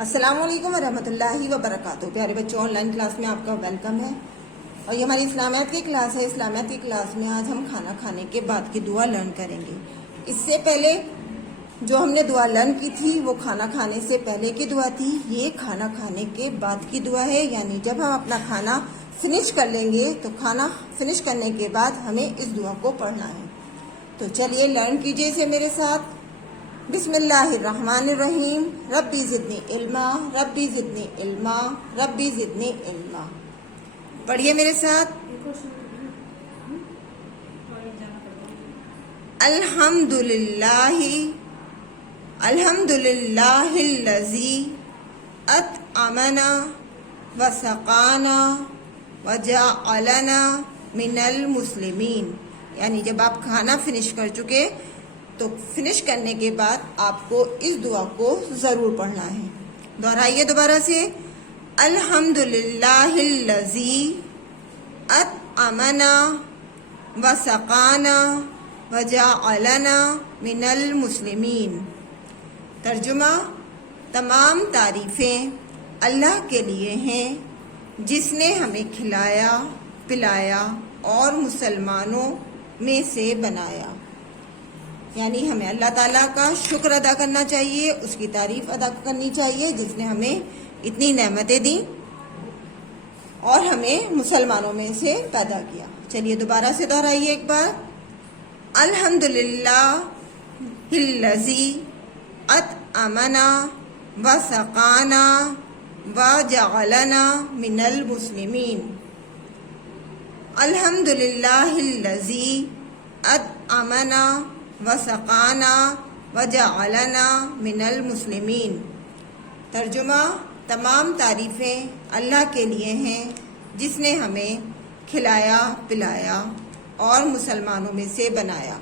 السلام علیکم ورحمۃ اللہ وبرکاتہ۔ پیارے بچوں، آن لائن کلاس میں آپ کا ویلکم ہے، اور یہ ہماری اسلامیات کی کلاس ہے۔ اسلامیات کی کلاس میں آج ہم کھانا کھانے کے بعد کی دعا لرن کریں گے۔ اس سے پہلے جو ہم نے دعا لرن کی تھی وہ کھانا کھانے سے پہلے کی دعا تھی، یہ کھانا کھانے کے بعد کی دعا ہے، یعنی جب ہم اپنا کھانا فنش کر لیں گے تو کھانا فنش کرنے کے بعد ہمیں اس دعا کو پڑھنا ہے۔ تو چلیے لرن کیجیے اسے میرے ساتھ۔ بسم اللہ الرحمن الرحیم، ربی زدنی علما، ربی زدنی علما، ربی زدنی علما۔ پڑھیے میرے ساتھ۔ الحمدللہ، الحمدللہ الذی اطعمنا وسقانا وجعلنا من المسلمین، یعنی جب آپ کھانا فنش کر چکے تو فنش کرنے کے بعد آپ کو اس دعا کو ضرور پڑھنا ہے۔ دہرائیے دوبارہ سے، الحمدللہ الذی اطعمنا وسقانا وجعلنا من المسلمین۔ ترجمہ: تمام تعریفیں اللہ کے لیے ہیں جس نے ہمیں کھلایا، پلایا اور مسلمانوں میں سے بنایا۔ یعنی ہمیں اللہ تعالیٰ کا شکر ادا کرنا چاہیے، اس کی تعریف ادا کرنی چاہیے جس نے ہمیں اتنی نعمتیں دیں اور ہمیں مسلمانوں میں سے پیدا کیا۔ چلیے دوبارہ سے دہرائیے ایک بار، الحمدللہ الذی اطعمنا وسقانا وجعلنا من المسلمین۔ الحمدللہ الذی اطعمنا وسقانا وجعلنا من المسلمین۔ ترجمہ: تمام تعریفیں اللہ کے لیے ہیں جس نے ہمیں کھلایا، پلایا اور مسلمانوں میں سے بنایا۔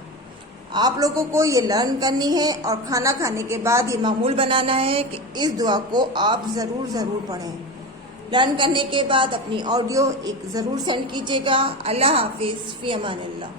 آپ لوگوں کو یہ لرن کرنی ہے اور کھانا کھانے کے بعد یہ معمول بنانا ہے کہ اس دعا کو آپ ضرور پڑھیں۔ لرن کرنے کے بعد اپنی آڈیو ایک ضرور سینڈ کیجیے گا۔ اللہ حافظ، فی امان اللہ۔